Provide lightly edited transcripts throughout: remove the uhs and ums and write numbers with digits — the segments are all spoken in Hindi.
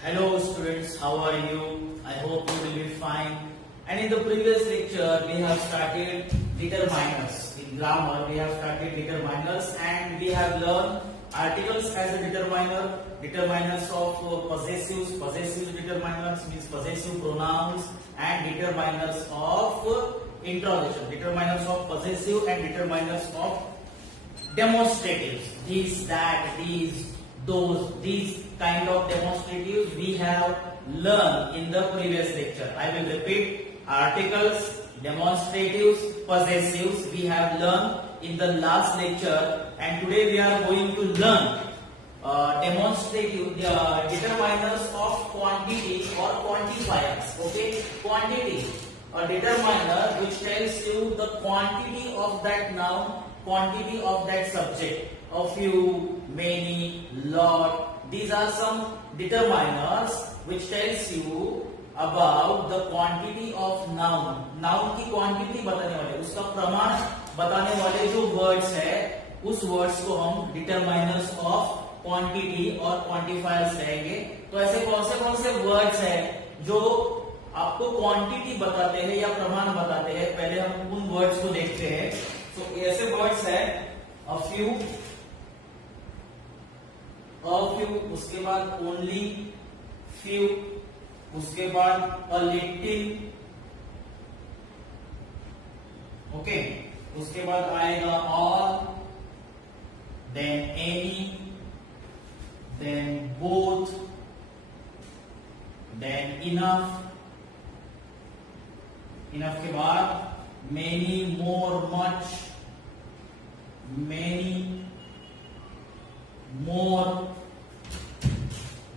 Hello students, how are you? I hope you will be fine. And in the previous lecture, we have started determiners. In grammar, we have started determiners and we have learned articles as a determiner, determiners of possessives, possessive determiners means possessive pronouns, and determiners of interrogation, determiners of possessive and determiners of demonstratives. These, that, these, those, these kind of demonstratives we have learned in the previous lecture. I will repeat: articles, demonstratives, possessives we have learned in the last lecture, and today we are going to learn demonstrative determiners of quantity or quantifiers. Okay, quantity, a determiner which tells you the quantity of that noun, quantity of that subject, a few, many, lot. These are some determiners which tells you about the quantity of noun. Noun की quantity बताने वाले, उसका प्रमाण बताने वाले जो words है, उस words को हम determiners of quantity और quantifiers कहेंगे. तो ऐसे कौन से words है जो आपको quantity बताते हैं या प्रमाण बताते हैं? पहले हम उन words को देखते हैं. तो ऐसे words है a few, उसके बाद only, few, उसके बाद a little, ओके, उसके बाद आएगा all, then any, then both, then enough, enough के बाद many, more, much, many, more,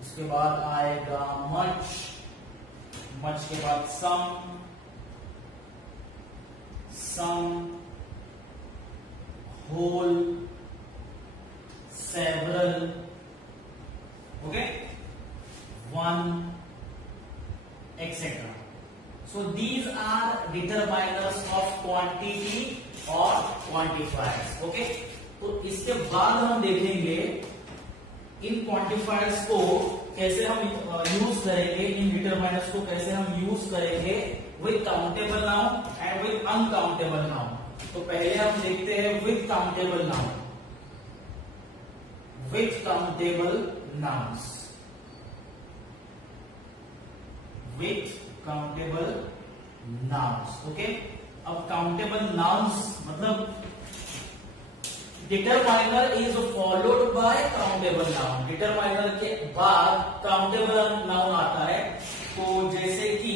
उसके बाद आएगा much, much के बाद some, whole, several, okay, one, etc. So these are determiners of quantity or quantifiers. Okay, तो इसके बाद हम देखेंगे इन क्वांटिफायर्स को कैसे हम यूज करेंगे, इन डिटरमाइनर्स को कैसे हम यूज करेंगे with countable noun and with uncountable noun. तो पहले हम देखते हैं with countable noun. With countable nouns, with countable nouns. Okay, अब काउंटेबल नाउन्स मतलब determiner is followed by countable noun. Determiner के बाद काउंटेबल नाउन आता है. तो जैसे कि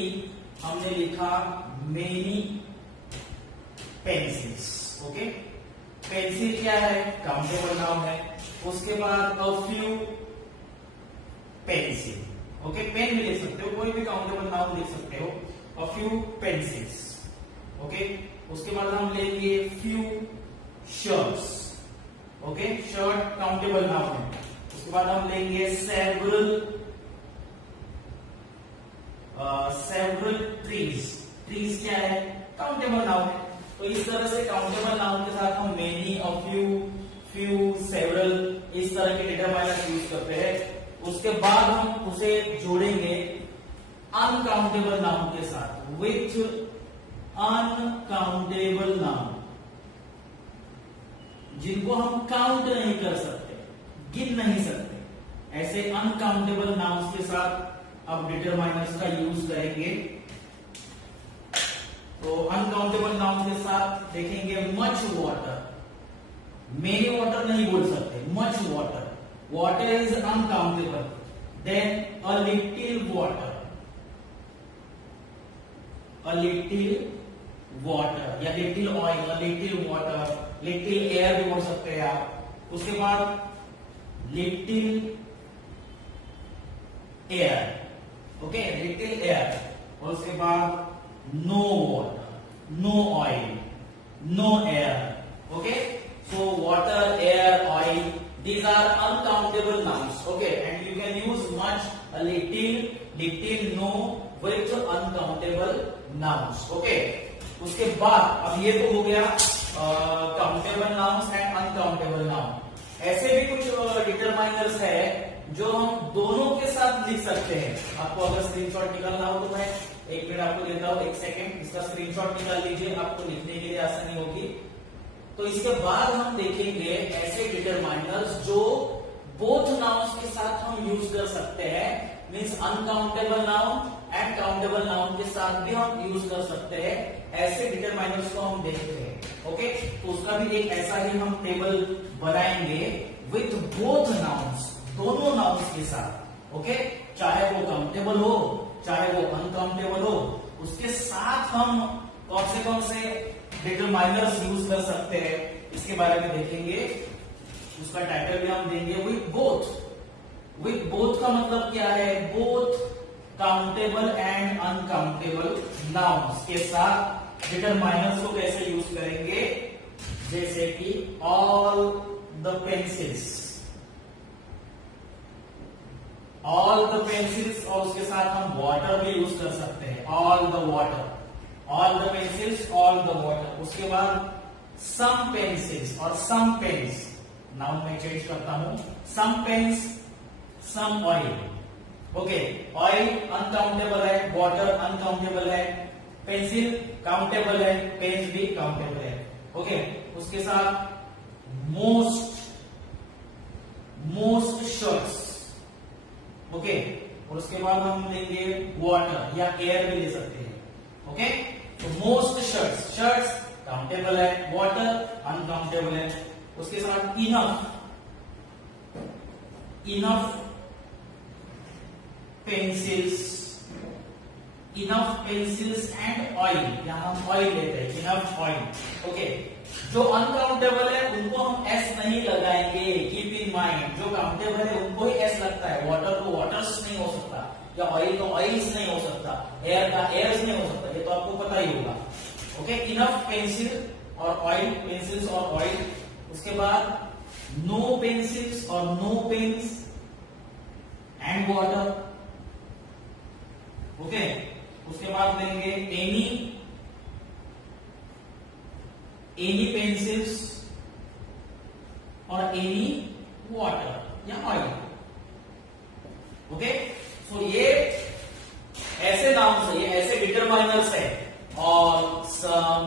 हमने लिखा मेनी पेंसिल्स. ओके, पेंसिल क्या है? काउंटेबल नाउन है. उसके बाद a few pencil. Okay, pen भी लिख सकते हो, कोई भी काउंटेबल नाउन लिख सकते हो. A few pencils. ओके, उसके बाद हम लेंगे few shirts. Okay, shirt countable noun है. उसके बाद हम लेंगे सेवरल ट्रीज. ट्रीज क्या है? काउंटेबल नाउन है. तो इस तरह से काउंटेबल नाउन के साथ हम मेनी, अ फ्यू, सेवरल, इस तरह के डिटरमाइनर यूज करते हैं. उसके बाद हम उसे जोड़ेंगे अनकाउंटेबल नाउन के साथ, विथ अनकाउंटेबल नाउन जिनको हम काउंट नहीं कर सकते, गिन नहीं सकते. ऐसे अनकाउंटेबल नाउन्स के साथ अब डिटरमाइनर्स का यूज करेंगे. तो अनकाउंटेबल नाउन्स के साथ देखेंगे मच वाटर. मेनी वाटर नहीं बोल सकते, much water. Water is uncountable. Then a little water, a little water या little oil, a little water. Little air भी बोल सकते हैं आप. उसके बाद little air. Okay, little air. और उसके बाद no water, no oil, no air. Okay, so water, air, oil, these are uncountable nouns. Okay, and you can use much, a little, no with uncountable nouns. Okay, उसके बाद अब ये तो हो गया countable nouns and uncountable noun. ऐसे भी कुछ डिटरमाइनर्स है जो हम दोनों के साथ साथ लिख सकते हैं। आपको अगर स्क्रीनशॉट निकालना हो तो मैं 1 मिनट आपको देता हूँ, 1 सेकेंड, इसका स्क्रीनशॉट निकाल लीजिए, आपको लिखने के लिए आसानी होगी। तो इसके बाद हम देखेंगे ऐसे डिटरमाइनर्स जो बोथ नाउन्स के साथ हम यूज कर सकते हैं, means uncountable noun and countable noun के साथ भी हम यूज कर सकते हैं। ऐसे डिटरमाइनर्स को हम देखते हैं। ओके, तो उसका भी एक ऐसा ही हम टेबल बनाएंगे विथ बोथ नाउन्स, दोनों नाउन्स के साथ। ओके, चाहे वो काउंटेबल हो चाहे वो अनकाउंटेबल हो, उसके साथ हम कौन से डिटरमाइनर्स यूज कर सकते हैं, इसके बारे में देखेंगे। उसका टाइटल भी हम देंगे विथ बोथ। विथ बोथ का मतलब क्या है? Both countable and uncountable nouns के साथ डिटरमाइनर्स को कैसे यूज करेंगे, जैसे कि all the pencils, all the pencils, और उसके साथ हम वाटर भी यूज कर सकते हैं, all the water, all the pencils, all the water. उसके बाद सम पेंसिल्स और सम पेन्स, नाउन में चेंज करता हूं, some pens, some oil. Okay, oil uncountable है, वाटर अनकाउंटेबल है, पेंसिल काउंटेबल है, पेन्स भी काउंटेबल है। ओके, उसके साथ मोस्ट शर्ट्स। ओके, और उसके बाद हम लेंगे वाटर या एयर भी ले सकते हैं। ओके, तो मोस्ट शर्ट्स, शर्ट्स काउंटेबल है, वाटर अनकाउंटेबल है। उसके साथ enough, enough pencils, enough pencils and oil, यहां हम ऑयल लेते हैं, इनफ ऑयल। ओके, जो अनकाउंटेबल है उनको हम एस नहीं लगाएंगे, कीप इन माइंड। जो काउंटेबल है उनको ही एस लगता है। वाटर को वाटर्स नहीं हो सकता, या ऑयल को ऑयल्स नहीं हो सकता, एयर का एयर्स नहीं हो सकता, ये तो आपको पता ही होगा। ओके, इनफ पेंसिल और ऑयल, पेंसिल्स और ऑयल। उसके बाद नो पेंसिल्स और no pens and water. Okay, उसके बाद लेंगे एनी पेंसिल्स और एनी वाटर या ऑयल। ओके, सो ये ऐसे नाउन्स है, ये ऐसे डिटरमाइनर्स है, all, some,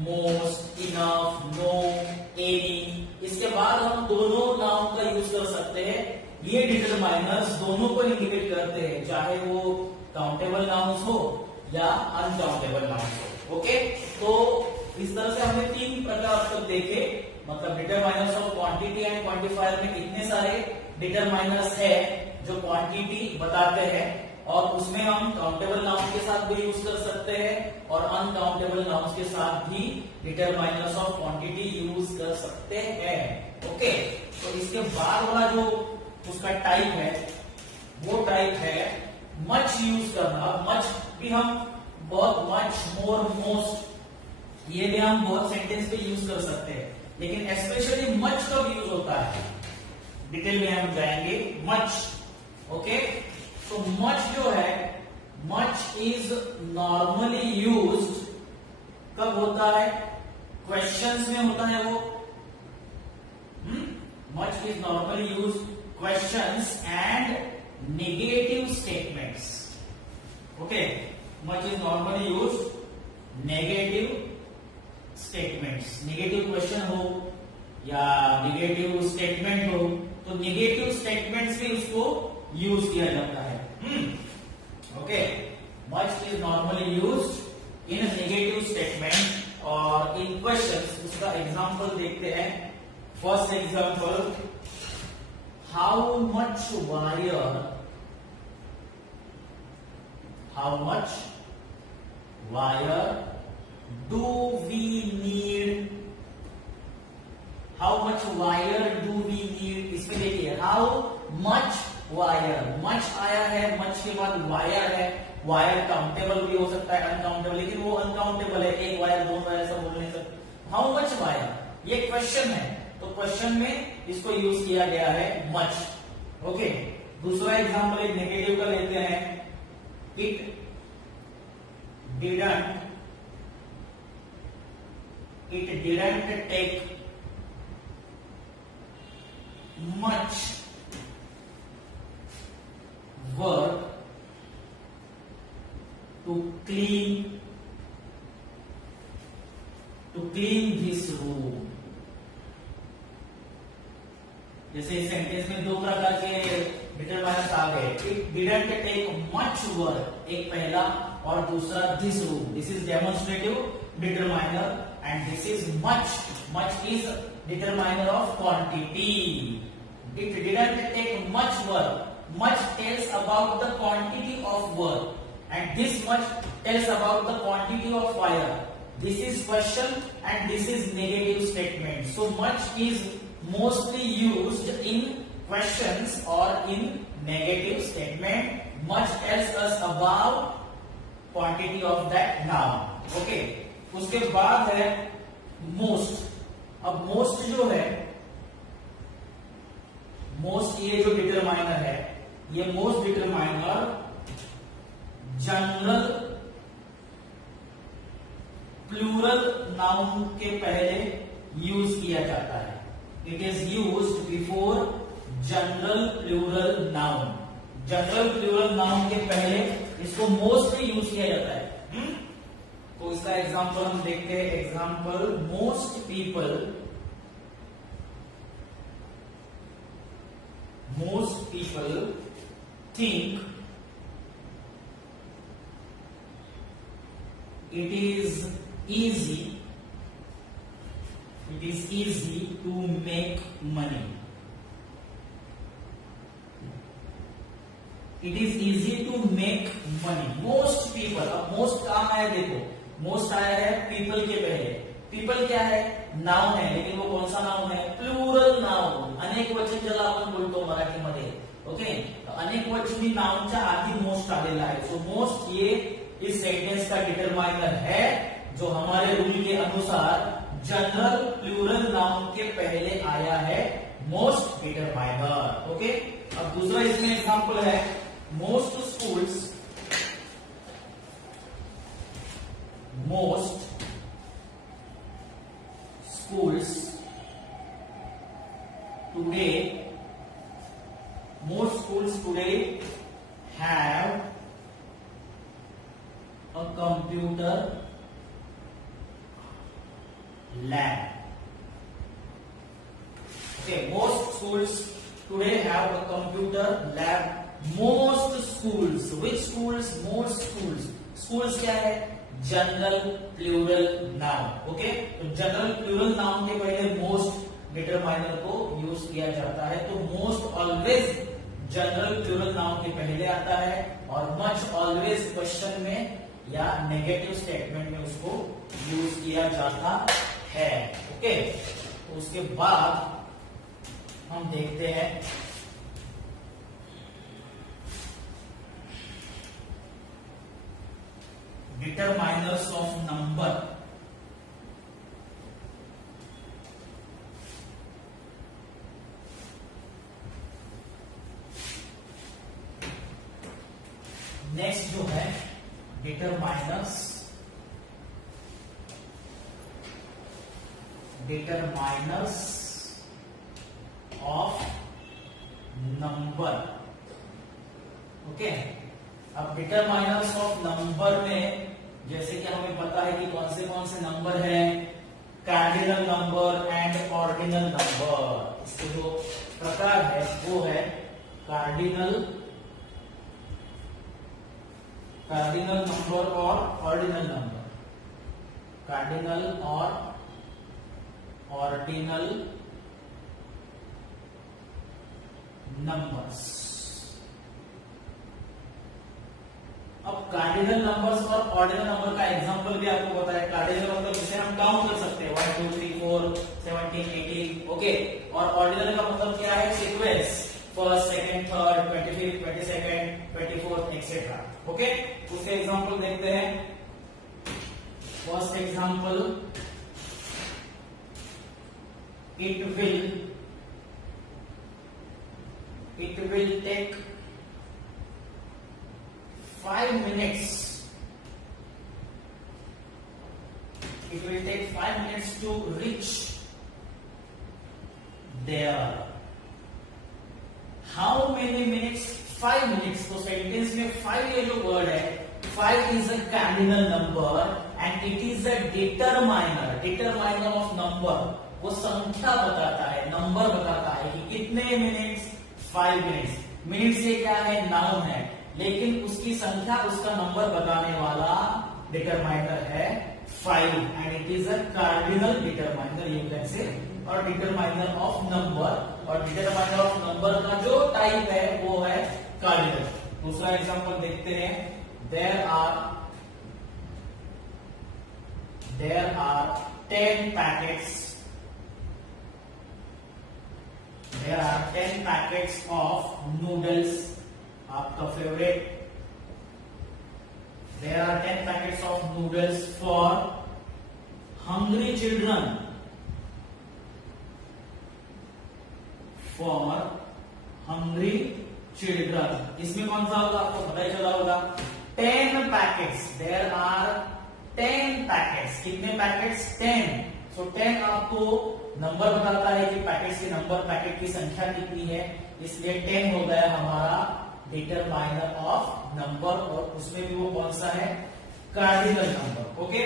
most, enough, no, any. इसके बाद हम दोनों नाउन का यूज कर सकते हैं। ये डिटरमाइनर्स दोनों को इंडिकेट करते हैं, चाहे वो काउंटेबल नाउन्स हो या अनकाउंटेबल नाउन्स हो। ओके, तो इस तरह से हमने 3 प्रकार तक देखे, मतलब determiners of quantity and quantifier में कितने सारे डिटरमाइनर्स है जो क्वांटिटी बताते हैं, और उसमें हम काउंटेबल नाउन के साथ भी यूज कर सकते हैं और अनकाउंटेबल नाउन के साथ भी डिटरमाइनर्स ऑफ क्वांटिटी यूज कर सकते हैं। ओके, तो इसके बाद वाला जो उसका टाइप है वो टाइप है मच यूज करना। मच भी हम बहुत, मच, मोर, मोस्ट, ये भी हम बहुत सेंटेंस पे यूज कर सकते हैं, लेकिन स्पेशली मच कब यूज होता है, डिटेल में हम जाएंगे। मच, ओके, तो मच जो है, मच इज नॉर्मली यूज्ड कब होता है? क्वेश्चंस में होता है वो। Much is normally used questions and negative statements. Okay, much is normally used negative statements, negative question हो या नेगेटिव स्टेटमेंट हो, तो नेगेटिव स्टेटमेंट्स भी उसको यूज किया जाता है। Okay, much is normally used in negative statement और इन क्वेश्चंस। उसका एग्जांपल देखते हैं। First example, how much wire, how much wire do we need, how much wire do we need। इसमें देखिए how much wire, much आया है, much के बाद wire है। wire काउंटेबल भी हो सकता है, अनकाउंटेबल, लेकिन वो अनकाउंटेबल है, एक वायर, 2 वायर ऐसा बोल नहीं सकते। how much wire, ये क्वेश्चन है, तो क्वेश्चन में इसको यूज किया गया है much। ओके, दूसरा एग्जांपल एक नेगेटिव का लेते हैं। it didn't take much work to clean this room. जैसे इस सेंटेंस में दो प्रकार के डिटरमाइनर्स आ गए. It didn't take much work, एक पहला, और दूसरा this room. This is demonstrative determiner and this is much. Much is determiner of quantity. It didn't take much work. Much tells about the quantity of work and this much tells about the quantity of fire. This is question and this is negative statement. So much is mostly used in questions or in negative statement. Much tells us about quantity of that noun. Okay. उसके बाद है most. अब most जो है, most ये जो डिटरमाइनर है, ये most determiner general plural noun के पहले यूज किया जाता है. It is used before general plural noun. General plural noun के पहले इसको मोस्टली यूज किया जाता है. तो इसका एग्जांपल हम देखते हैं. Example, most people think it is easy to make money. It is easy to make money. Most people. अब most कहाँ आया देखो, most आया है people के पहले. people क्या है, नाउन है, लेकिन वो कौन सा नाउन है, प्लूरल नाउन. अनेक वचन ज्याला आपण बोलतो मराठीमध्ये. ओके, अनेक वचनी नाउनच्या आधी मोस्ट आलेला आहे. सो मोस्ट ये इस सेंटेंस का डिटरमाइनर है, जो हमारे रूल के अनुसार जनरल प्लूरल नाउन के पहले आया है, मोस्ट डिटरमाइनर. ओके, अब दूसरा इसमें एग्जांपल है, most schools today have a computer lab. Okay, most schools today have a computer lab. Most schools, which schools? Most schools. Schools क्या है, जनरल प्लूरल नाउन. ओके, तो जनरल प्लूरल नाउन के पहले मोस्ट डिटरमाइनर को यूज किया जाता है. तो most always general plural noun के पहले आता है और मच ऑलवेज क्वेश्चन में या नेगेटिव स्टेटमेंट में उसको यूज किया जाता है. ओके, तो उसके बाद हम देखते हैं डिटरमाइनर्स ऑफ नंबर. नेक्स्ट जो है डिटरमाइनर्स ऑफ नंबर. ओके, अब डिटरमाइनर्स ऑफ नंबर में जैसे कि हमें पता है कि कौन से नंबर है, cardinal number and ordinal number. इसके जो प्रकार है वो है कार्डिनल नंबर और ऑर्डिनल नंबर. कार्डिनल और ऑर्डिनल नंबर्स. अब कार्डिनल नंबर्स और ऑर्डिनल नंबर का एग्जांपल भी आपको पता है. कार्डिनल मतलब जिसे हम काउंट कर सकते हैं 1 2 3 4 17 18. ओके, और ऑर्डिनल का मतलब क्या है, sequence, first second third 25 22 24 etcetera. Okay, उसके एग्जांपल देखते हैं. First example, it will take 5 minutes. It will take 5 minutes to reach there. How many minutes? 5 minutes. तो इसमें 5 ये जो वर्ड है, 5 is a cardinal number and it is a determiner, determiner of number. वो संख्या बताता है, नंबर बताता है कि कितने मिनट्स, 5 मिनट्स। मिनट्स ये क्या है, नाउन है, लेकिन उसकी संख्या, उसका नंबर बताने वाला डिटरमाइनर है 5 and it is a cardinal determiner you can say, और डिटरमाइनर ऑफ नंबर। और डिटरमाइनर ऑफ नंबर का जो टाइप है वो है कार्डिनल। दूसरा एग्जांपल देखते हैं। There are 10 packets, there are 10 packets of noodles, आपका favourite. there are 10 packets of noodles for hungry children, for hungry children। इसमें कौन सा होगा, आपको पता ही चला होगा। 10 पैकेट्स, there are 10 पैकेट्स। कितने पैकेट्स, 10। सो 10 आपको नंबर बताता है कि पैकेट्स के नंबर, पैकेट की संख्या कितनी है, इसलिए 10 हो गया हमारा डिटरमाइनर ऑफ नंबर, और उसमें भी वो कौन सा है, कार्डिनल नंबर। ओके,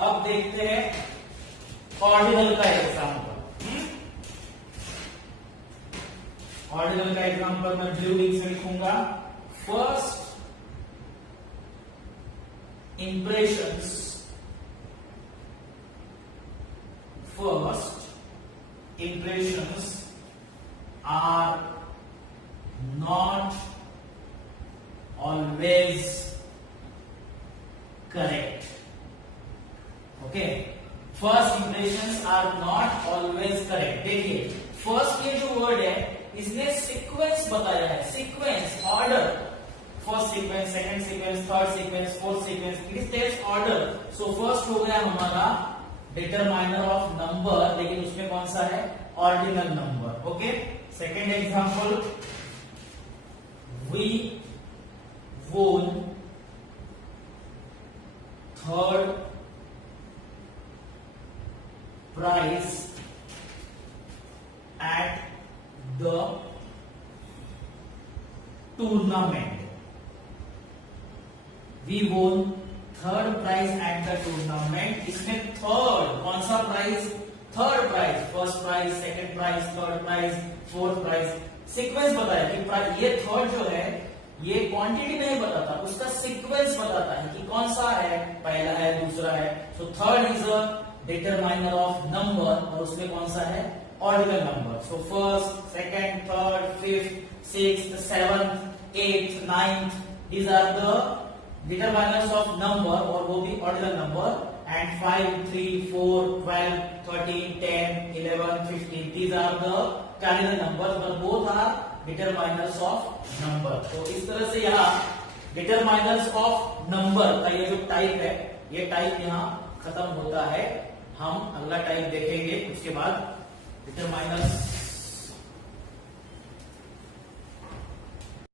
अब देखते हैं ऑर्डिनल का एग्जांपल। ऑर्डिनल का एग्जांपल मैं ब्लू इंक से लिखूंगा। First impressions, first impressions are not always correct. Okay, first impressions are not always correct। देखिए फर्स्ट ये जो वर्ड है, इसने सीक्वेंस बताया है, sequence, order. First sequence, second sequence, third sequence, fourth sequence, it takes order. So first हो गया हमारा डिटरमाइनर ऑफ नंबर, लेकिन उसमें कौन सा है, ordinal number. Okay, second example, we won third prize at the tournament. We won third prize at the tournament. इसमें थर्ड, कौन सा prize, third prize. First prize, second prize, third prize, fourth prize. Sequence बताया कि ये थर्ड जो है, ये क्वांटिटी नहीं बताता, उसका सीक्वेंस बताता है कि कौन सा है, पहला है, दूसरा है। So third is a determiner of number, और उसमें कौन सा है, ordinal number. So first, second, third, fifth, sixth, seventh, eighth, ninth, these are the determiners of number, और वो भी ordinal number. And 5, 3, 4, 12, 13, 10, 11, 15, these are the cardinal numbers, but both are determiners of number। तो इस तरह से यहाँ डिटरमाइनर्स ऑफ नंबर का ये जो टाइप है, ये टाइप यहाँ खत्म होता है। हम अगला टाइप देखेंगे उसके बाद डिटरमाइनर्स